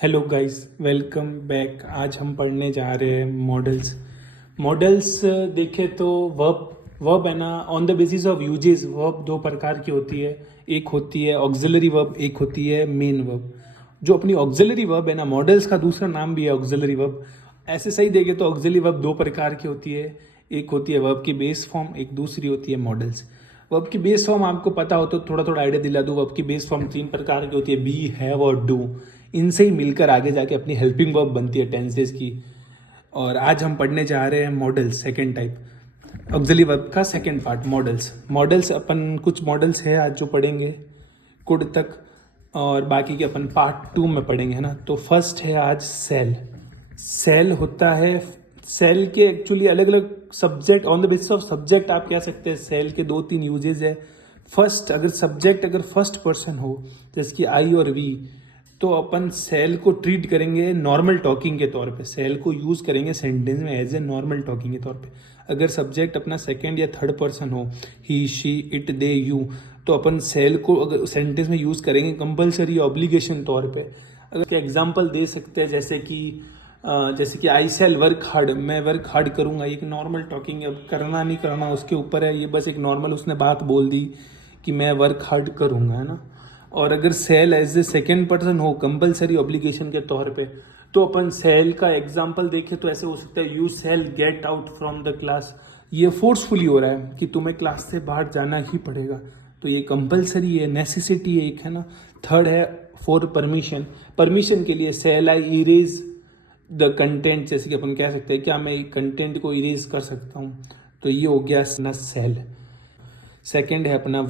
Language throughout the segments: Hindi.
Hello guys, welcome back. आज हम पढ़ने जा रहे हैं मॉडल्स। मॉडल्स देखे तो वर्ब है ना, on the basis of uses verb दो प्रकार की होती है। एक होती है ऑक्सिलरी वर्ब, एक होती है मेन वर्ब। जो अपनी ऑक्सिलरी वर्ब है ना, मॉडल्स का दूसरा नाम भी है ऑक्सिलरी वर्ब। ऐसे सही देखे तो ऑक्सिलरी वर्ब दो प्रकार की होती है। एक होती है वर्ब की बेस फॉर्म, एक दूसरी होती है मॉडल्स। वर्ब की बेस फॉर्म आपको पता हो तो थोड़ा थोड़ा आइडिया दिला दूँ। वर्ब की बेस फॉर्म तीन प्रकार की होती है, बी, हैव और डू। इनसे ही मिलकर आगे जाके अपनी हेल्पिंग वर्ब बनती है टेंसेस की। और आज हम पढ़ने जा रहे हैं models, second type auxiliary verb का सेकेंड पार्ट मॉडल्स अपन कुछ मॉडल्स है आज जो पढ़ेंगे कुड तक, और बाकी के अपन पार्ट 2 में पढ़ेंगे, है ना। तो फर्स्ट है आज सेल। सेल होता है, सेल के एक्चुअली अलग अलग subject, on the basis of subject आप कह सकते हैं सेल के दो तीन यूजेज है। फर्स्ट, अगर सब्जेक्ट अगर फर्स्ट पर्सन हो जैसे कि आई और वी, तो अपन सेल को ट्रीट करेंगे नॉर्मल टॉकिंग के तौर पे। सेल को यूज करेंगे सेंटेंस में एज ए नॉर्मल टॉकिंग के तौर पे। अगर सब्जेक्ट अपना सेकंड या थर्ड पर्सन हो, ही, शी, इट, दे, यू, तो अपन सेल को अगर सेंटेंस में यूज करेंगे कंपलसरी ऑब्लिगेशन तौर पे। अगर एग्जांपल दे सकते हैं जैसे कि आई सेल वर्क हार्ड, मैं वर्क हार्ड करूंगा। एक नॉर्मल टॉकिंग, अब करना नहीं करना उसके ऊपर है, ये बस एक नॉर्मल उसने बात बोल दी कि मैं वर्क हार्ड करूंगा, है ना। और अगर shall as a second person हो कंपलसरी ऑब्लिगेशन के तौर पे, तो अपन सेल का एग्जांपल देखें तो ऐसे हो सकता है, you shall get out from the class. ये फोर्सफुली हो रहा है कि तुम्हें क्लास से बाहर जाना ही पड़ेगा, तो ये कंपलसरी है, नेसेसिटी है एक, है ना। थर्ड है फॉर परमिशन। परमिशन के लिए shall I erase the content, जैसे कि अपन कह सकते हैं क्या मैं कंटेंट को इरेज कर सकता हूँ, तो ये हो गया ना सेल। सेकेंड है अपना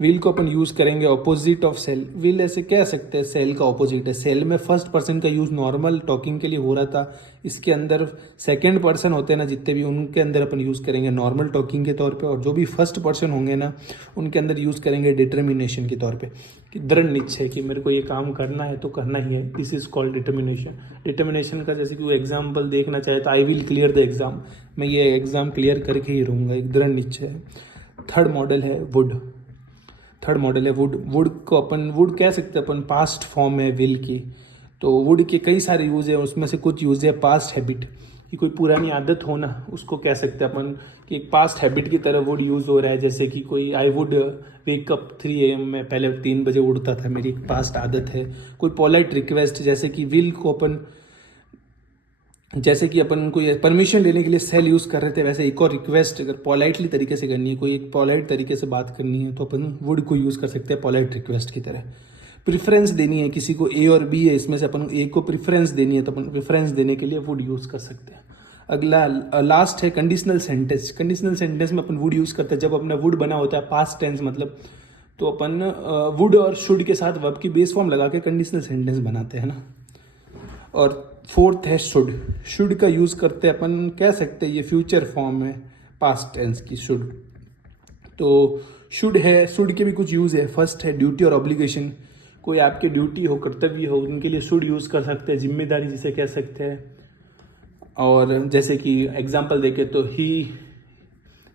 विल को अपन यूज करेंगे ऑपोजिट ऑफ सेल। विल ऐसे कह सकते हैं सेल का ऑपोजिट है। सेल में फर्स्ट पर्सन का यूज नॉर्मल टॉकिंग के लिए हो रहा था, इसके अंदर सेकंड पर्सन होते हैं ना जितने भी, उनके अंदर अपन यूज करेंगे नॉर्मल टॉकिंग के तौर पे। और जो भी फर्स्ट पर्सन होंगे ना, उनके अंदर यूज करेंगे डिटर्मिनेशन के तौर पे, कि दृढ़ निश्चय कि मेरे को ये काम करना है तो करना ही है। This is called determination. Determination का जैसे कि वो एग्जाम्पल देखना चाहे तो I will clear the exam, मैं ये एग्जाम क्लियर करके ही रहूंगा, एक दृढ़ निश्चय है। थर्ड मॉडल है वुड। वुड को अपन वुड कह सकते हैं, अपन पास्ट फॉर्म है विल की। तो वुड के कई सारे यूज है, उसमें से कुछ यूज है पास्ट हैबिट, कि कोई पुरानी आदत हो ना, उसको कह सकते हैं अपन कि एक पास्ट हैबिट की तरह वुड यूज हो रहा है। जैसे कि कोई I would wake up 3 AM में, पहले 3 बजे उठता था, मेरी एक पास्ट आदत है। कोई पोलाइट रिक्वेस्ट, जैसे कि विल को अपन, जैसे कि अपन को परमिशन लेने के लिए सेल यूज कर रहे थे, वैसे एक और रिक्वेस्ट अगर पोलाइटली तरीके से करनी है, कोई एक पोलाइट तरीके से बात करनी है, तो अपन वुड को यूज कर सकते हैं पोलाइट रिक्वेस्ट की तरह। प्रेफरेंस देनी है किसी को, ए और बी है, इसमें से अपन ए को प्रेफरेंस देनी है, तो अपन प्रेफरेंस देने के लिए वुड यूज कर सकते हैं। अगला लास्ट है कंडीशनल सेंटेंस। कंडीशनल सेंटेंस में अपन वुड यूज करते हैं जब अपना वुड बना होता है पास्ट टेंस, मतलब तो अपन वुड और शुड के साथ वर्ब की बेस फॉर्म लगा के कंडीशनल सेंटेंस बनाते हैं ना। और फोर्थ है शुड का यूज करते हैं अपन, कह सकते हैं ये फ्यूचर फॉर्म है पास्ट टेंस की, शुड। तो शुड के भी कुछ यूज है। फर्स्ट है ड्यूटी और ऑब्लिगेशन, कोई आपकी ड्यूटी हो, कर्तव्य हो, उनके लिए शुड यूज कर सकते हैं, जिम्मेदारी जिसे कह सकते हैं। और जैसे कि एग्जाम्पल देखे तो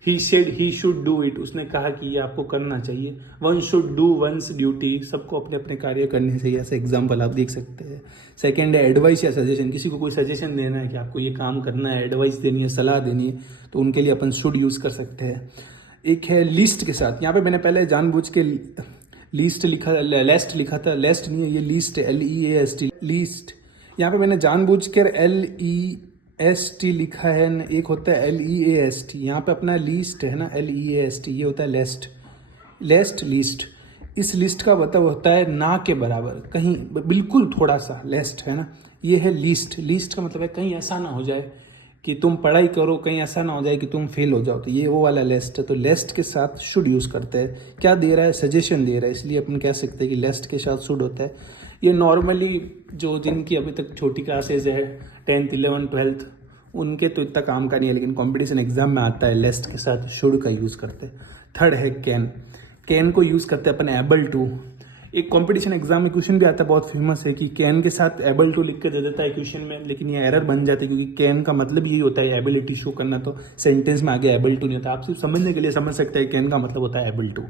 he said he should do it, उसने कहा कि ये आपको करना चाहिए। One should do once duty, सबको अपने अपने कार्य करने चाहिए, ऐसे एग्जाम्पल आप देख सकते हैं। सेकेंड है एडवाइस या सजेशन, किसी को कोई सजेशन देना है कि आपको ये काम करना है, एडवाइस देनी है, सलाह देनी है, तो उनके लिए अपन शुड यूज कर सकते हैं। एक है लिस्ट के साथ, यहाँ पे मैंने पहले जानबूझ के लिस्ट लिखा, लेस्ट लिखा था, लेस्ट नहीं है ये लीस्ट है, LEAST लीस्ट। यहाँ पे मैंने जानबूझ कर LEST लिखा है, एक होता है LEAST। यहाँ पे अपना लीस्ट है ना, LEAST, ये होता है लीस्ट। इस लिस्ट का मतलब होता है ना के बराबर, कहीं बिल्कुल थोड़ा सा लेस्ट, है ना। ये है लीस्ट का मतलब है कहीं ऐसा ना हो जाए कि तुम पढ़ाई करो, कहीं ऐसा ना हो जाए कि तुम फेल हो जाओ, तो ये वो वाला लेस्ट है। तो लेस्ट के साथ शुड यूज करते हैं। क्या दे रहा है, सजेशन दे रहा है, इसलिए अपन कह सकते हैं कि लेस्ट के साथ शुड होता है। ये नॉर्मली जो जिनकी अभी तक छोटी क्लासेज है, 10th 11th 12th, उनके तो इतना काम का नहीं है, लेकिन कंपटीशन एग्जाम में आता है, लेस्ट के साथ शुड का यूज करते हैं। थर्ड है कैन को यूज करते हैं अपन एबल टू। एक कंपटीशन एग्जाम में क्वेश्चन भी आता है, बहुत फेमस है, कि कैन के साथ एबल टू लिख के दे देता है क्वेश्चन में, लेकिन ये एरर बन जाता है क्योंकि कैन का मतलब यही होता है एबिलिटी शो करना, तो सेंटेंस में आगे एबल टू नहीं होता। आप सिर्फ समझने के लिए समझ सकते हैं कैन का मतलब होता है एबल टू।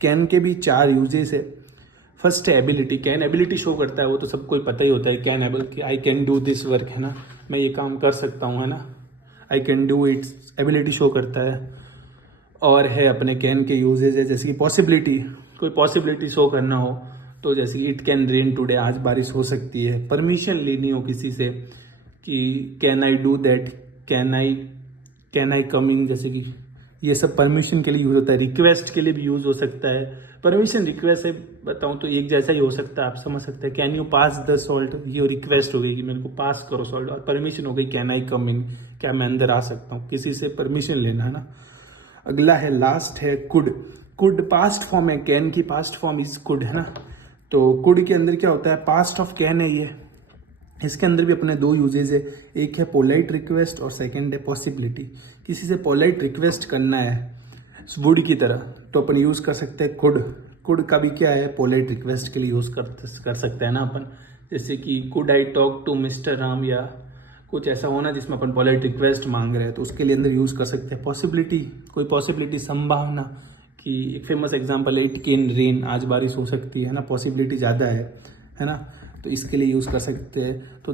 कैन के भी 4 यूजेस है। फर्स्ट है एबिलिटी, कैन एबिलिटी शो करता है, वो तो सबको ही पता ही होता है, कैन एबल कि I can do this work, है ना, मैं ये काम कर सकता हूँ, है ना, I can do it, ability show करता है। और है अपने कैन के यूजेज है, जैसे कि पॉसिबिलिटी, कोई पॉसिबिलिटी शो करना हो तो जैसे कि इट कैन रेन टुडे, आज बारिश हो सकती है। परमिशन लेनी हो किसी से कि can I do that, can I coming, जैसे कि ये सब परमिशन के लिए यूज होता है। रिक्वेस्ट के लिए भी यूज हो सकता है। परमिशन रिक्वेस्ट से बताऊं तो एक जैसा ही हो सकता है, आप समझ सकते हैं। Can you pass the salt, ये रिक्वेस्ट हो गई कि मेरे को पास करो सॉल्ट, और परमिशन हो गई कैन आई कम इन, क्या मैं अंदर आ सकता हूँ, किसी से परमिशन लेना, है ना। अगला है, लास्ट है कुड। कुड पास्ट फॉर्म है, कैन की पास्ट फॉर्म इज कुड, है ना। तो कुड के अंदर क्या होता है, पास्ट ऑफ कैन है ये। इसके अंदर भी अपने दो यूजेज है, एक है पोलाइट रिक्वेस्ट और सेकंड है पॉसिबिलिटी। किसी से पोलाइट रिक्वेस्ट करना है वुड की तरह तो अपन यूज कर सकते हैं कुड। कुड का भी क्या है, पोलाइट रिक्वेस्ट के लिए यूज कर सकते हैं ना अपन, जैसे कि could I talk to mister Ram, या कुछ ऐसा होना जिसमें अपन पोलाइट रिक्वेस्ट मांग रहे हैं तो उसके लिए अंदर यूज कर सकते हैं। पॉसिबिलिटी, कोई पॉसिबिलिटी, संभावना, कि एक फेमस एग्जांपल है इट कैन रेन, आज बारिश हो सकती है ना, पॉसिबिलिटी ज़्यादा है ना, तो इसके लिए यूज़ कर सकते हैं। तो